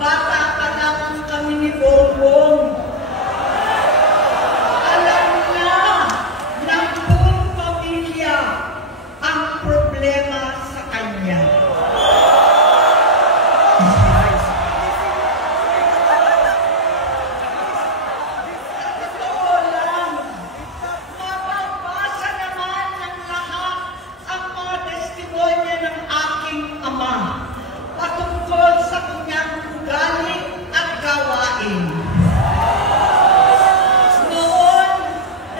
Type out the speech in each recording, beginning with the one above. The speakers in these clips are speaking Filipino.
Bata pa lamang kami ni Bongbong. Alam na ng buong pamilya ang problema sa kanya. Totoo lang, mababasa naman ng lahat ang mga testimonya ng aking ama patungkol sa kanyang ugali at gawain. Noon,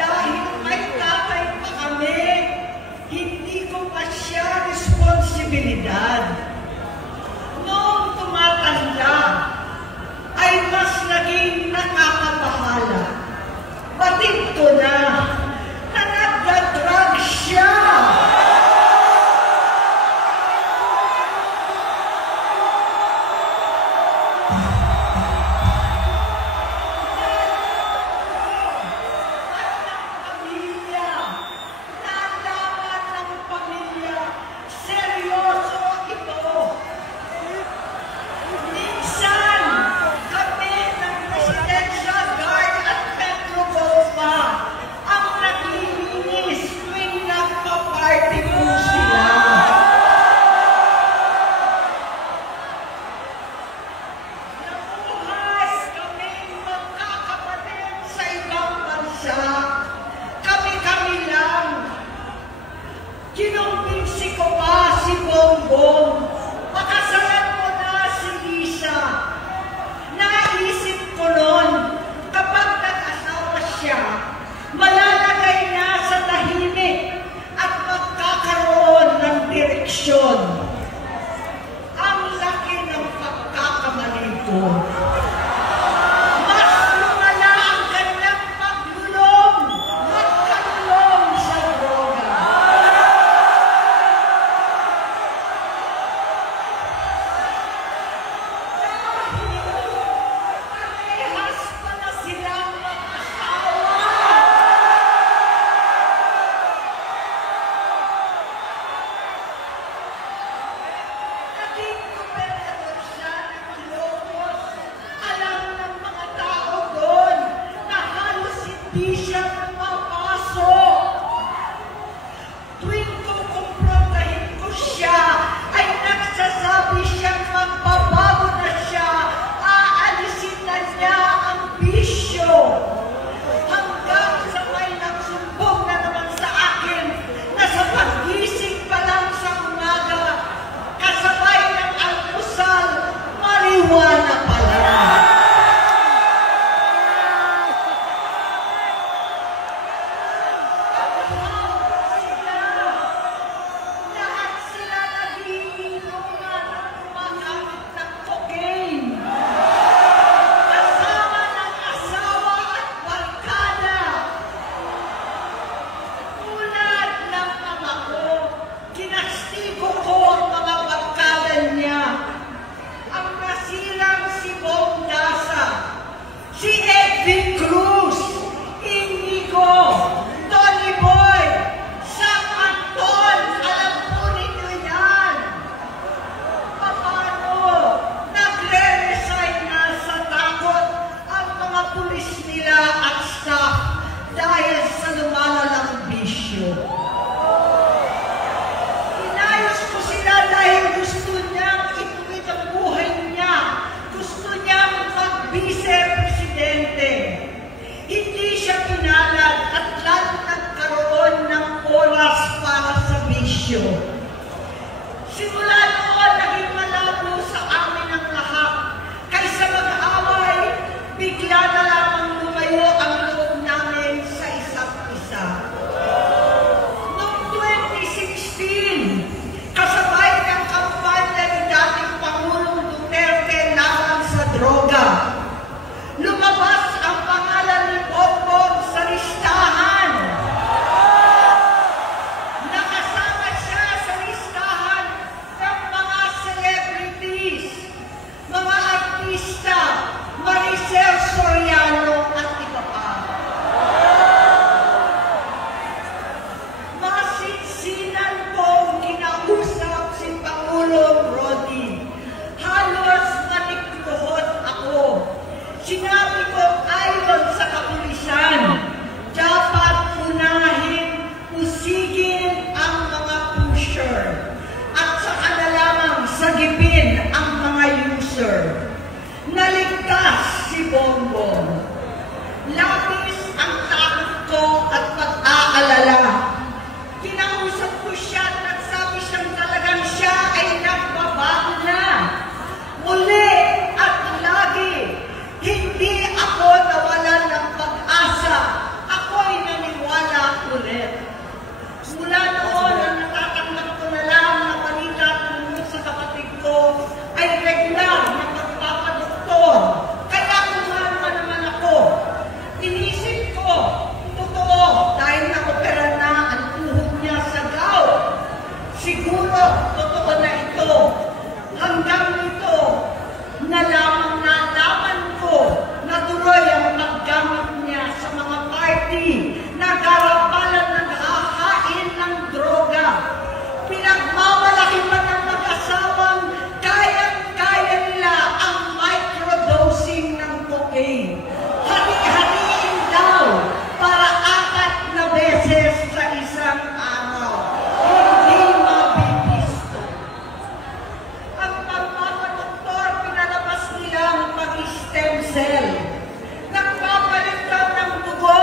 dahil may tatay pa kami, hindi ko pa siya responsibilidad. Noong tumatanda, ay mas naging nakakabahala. Batid ko na nagda-drug siya. Kinumbinsi ko pa si Bongbong, pakasalan mo na si Lisa. Naisip ko noon, kapag nag-asawa siya, malalagay na sa tahimik at magkakaroon ng direksyon. Ang laki ng pagkakamali ko. Mas lumala ang kanyang magkanlong sa droga. Parehas pa na silang mag-asawa. Naging gobernador siya ng Ilocos. Alam ng mga tao doon na halos hindi siya pumapasok. Tuwing kukumprontahin ko siya, ay nagsasabi siyang magbabago na siya, aalisin na niya ang bisyo. Hanggang sa may nagsumbong na naman sa akin na sa paggising pa lang sa umaga, kasabay ng almusal, marijuana pala. Lahat sila nagiinuman at gumagamit ng cocaine. Kasama ng asawa at barkada. Tulad ng ama ko, kinastigo ko ang mga barkada niya. Ang nasirang si Bong Dasa, si Edwin Cruz, Inigo, Tony Boy, Sam Anton, alam po ninyo yan. Paano nagre-resign na sa takot ang mga pulis nila at staff dahil sa lumalalang bisyo. Inayos ko sila dahil gusto niyang ituwid ang buhay niya. Gusto niyang mag-vice-presidente. Bongbong. Labis ang takot ko at pag-aalala. Kinausap ko siya at nagsabi siyang talagang siya ay nagbabago na. Muli at lagi, hindi ako nawalan ng pag-asa. Ako'y naniwala ulit. Mula noon, ang natatanggap ko na lang na balita tungkol sa kapatid ko ay regular na pagpapadoktor. Kaya kumalma naman ako. Inisip ko, totoo, dahil na-opera na ang tuhod niya sa gout. Siguro, totoo na ito. Hanggang nito, nalaman ko na tuloy ang paggamit niya sa mga party na garapalan ng hahain ng droga. Pinagmamalaki pa ng mag-asawang kayang-kaya nila ang microdosing ng cocaine. Hari-hariin daw para 4 na beses sa isang araw. Hindi mabibisto. Ang pagpapadoktor, pinalabas nila ang pag-stem cell. Nagpapalit daw ng dugo,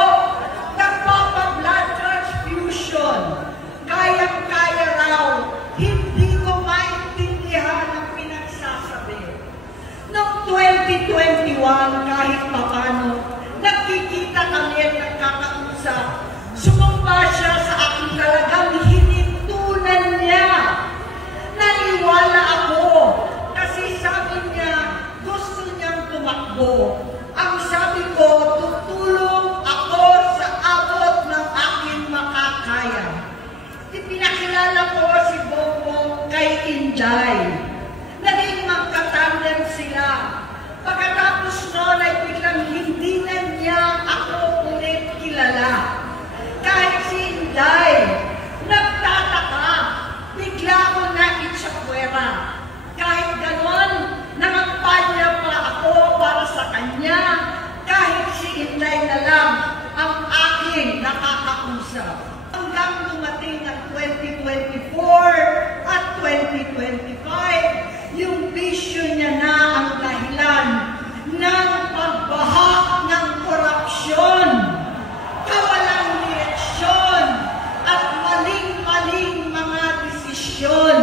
nagpapa-blood transfusion. Kayang-kaya raw, hindi ko maintindihan ang pinagsasabi. Noong 2021, kahit papano, nagkikita kami at nagkakausap. Sumumpa siya sa aking talagang hinintunan niya. Naniwala ako kasi sabi niya gusto niyang tumakbo. Ang sabi ko, tutulong ako sa abot ng aking makakaya. Ipinakilala ko si Bongbong kay Inday. Naging magkatandem sila. Pagkatapos noon ay biglang hindi na niya ako ulit kilala. Kahit si Inday, nagtataka, bigla ko na itsapwera. Kahit ganon, nangampanya pa ako para sa kanya, kahit si Inday na lang ang aking nakakausap. Hanggang dumating ang 2024 at 2025, yung bisyo niya na ang dahilan ng pagbahak ng korupsyon, kawalang direksyon, at maling-maling mga desisyon.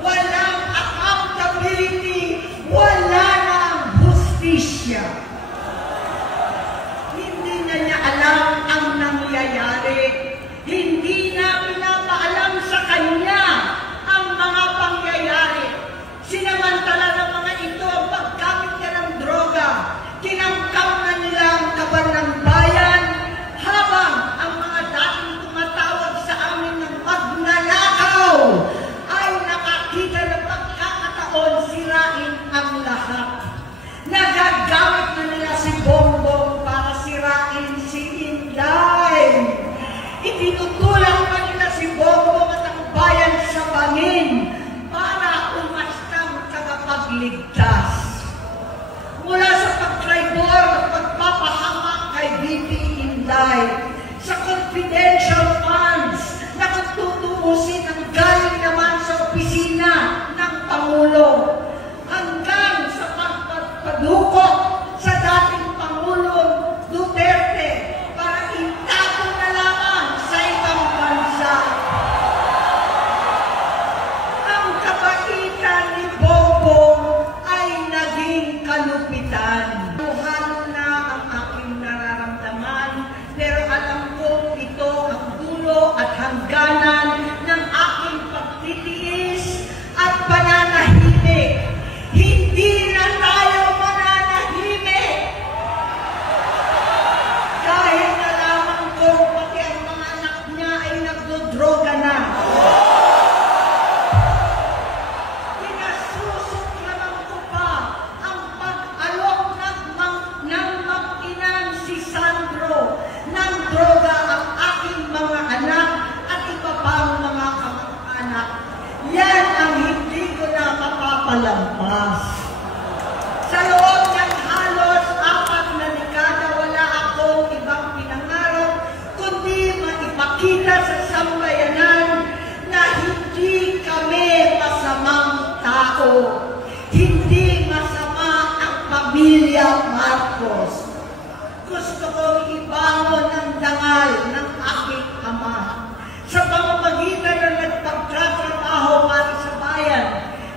Walang accountability, wala na ang hustisya. Hindi na niya alam ang nangyayari. Hindi na pinapaalam sa kanya ang mga pangyayari. Sinamantala ng mga ito ang paggamit niya ng droga. Kinangkam na nila ang kaban ng bayan habang ang mga dating tumatawag sa amin ng magnanakaw ay nakakita ng pagkakataon sirain ang lahat. Nagagamit na nila si Bongbong para sirain si Inday. Itinutulak pa nila si Bongbong at ang bayan sa bangin para umastang tagapagligtas. Mula sa pagtraidor at pagpapahamak kay VP Inday, sa confidential funds na tutuusin ang galing naman sa opisina ng Pangulo, hanggang sa pagpadukot sa dating Pangulong Duterte para itago na lamang sa ibang bansa. pamilya Marcos. Gusto kong ibangon ang dangal ng aking ama. Sa pamamagitan ng nagpagtatrabaho para sa bayan,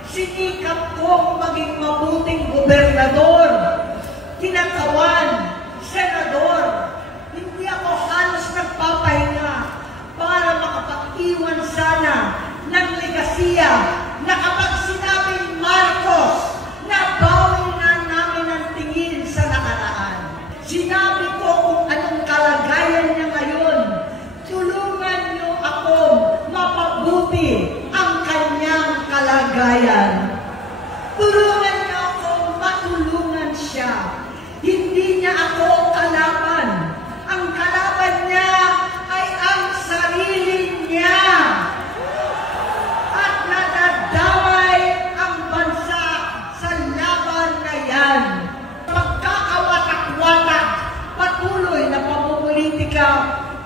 sinikap kong maging mabuting gobernador, tinatawan, senador. Hindi ako halos nagpapahinga para makapag-iwan sana ng legasiya na kapag sinabing Marcos, nabawi na namin ang tingin sa nakaraan. Sinabi ko kung anong kalagayan niya ngayon. Tulungan niyo akong mapabuti ang kanyang kalagayan. Tulungan niyo akong matulungan siya. Hindi niya ako kalaban. Ang kalaban niya ay ang sarili niya. At nadadamay ang bansa sa laban na yan. Pagkakawatak-watak, patuloy na pamumulitika,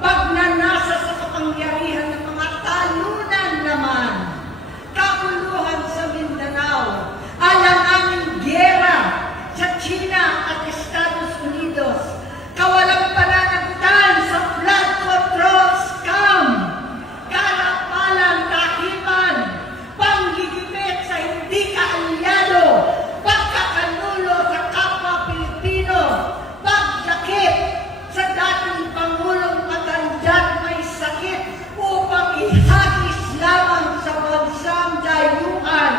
pagnanasa sa kapangyarihan ng mga talunan naman. Kaguluhan sa Mindanao, alanganing giyera sa China at Estados Unidos, kawalang pananagutan sa flood control scam, karapalan tahiman, panggigipit sa hindi kaalyado, pagkakanulo sa kapwa Pilipino, pagdakip sa dating Pangulong matandang may sakit upang ihagis lamang sa bansang dayuhan,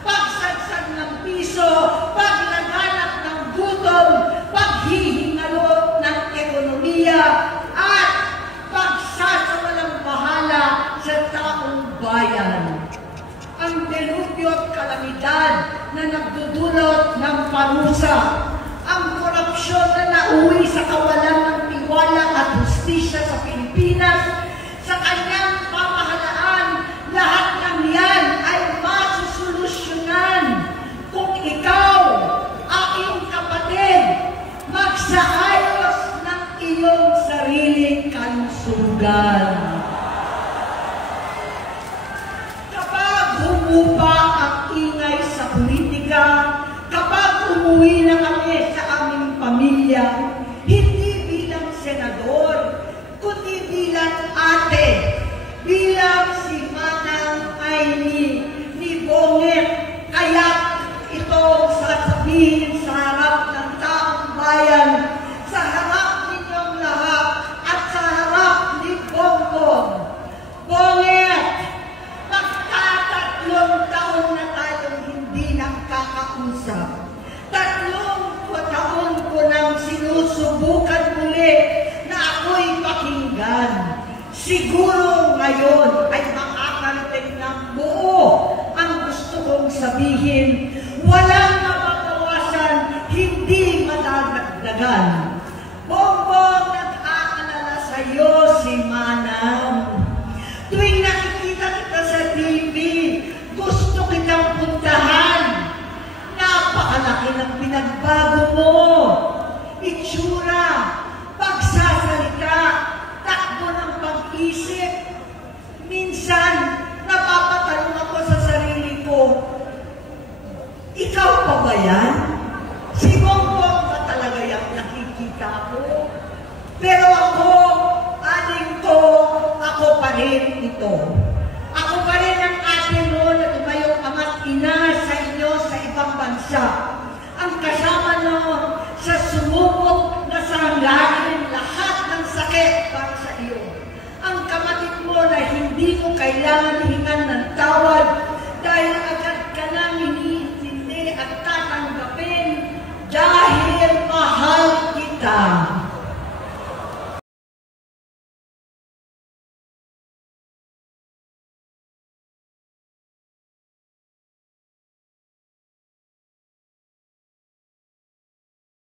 pagsadsad ng piso, paglaganap ng gutom, paghihingalo ng ekonomiya, at pagsasawalang bahala sa taong bayan. Ang delubyo at kalamidad na nagdudulot ng parusa, ang korupsyon na nauwi sa kawalan ng tiwala at hustisya sa Pilipinas, sa kanyang pamahalaan, lahat ng yan ay masusolusyonan kung ikaw, aking kapatid, magsaayos ng iyong sariling kalusugan. Kapag humupa ang ingay sa politika, kapag umuwi na kami sa aming pamilya, hindi bilang senador, kundi bilang ate, bilang si Manang Aimee ni Bonget, kaya ito sasabihin sa harap ng taong bayan, sa harap ninyong lahat, at sa harap ni Bongbong. Bonget, magtatatlong taon na tayong hindi nakakausap. 3 taon ko nang sinusubukan muli na ako'y pakinggan. Siguro ngayon ay makakarating ng buo ang gusto kong sabihin. Walang mababawasan, hindi madadagdagan. Bongbong, nag-aalala sa iyo si Manang. Tuwing nakikita kita sa TV, gusto kitang puntahan. Napakalaki ng pinagbago mo. Itsura, pagsasalita, takbo ng pag-isip. Minsan, napapatanong ako sa sarili ko, ikaw pa ba yan? Si Bongbong ba talaga yung nakikita ko? Pero ako, aling ko, ako pa rin ito. Ako pa rin ang ate mo na tumayong ama't ina sa inyo sa ibang bansa. Ang kasama no sa sumubok na sanglarin lahat ng sakit para sa iyo. Ang kapatid mo na hindi mo kailangan hingan ng tawad dahil agad ka nang iniintindi at tatanggapin dahil mahal kita.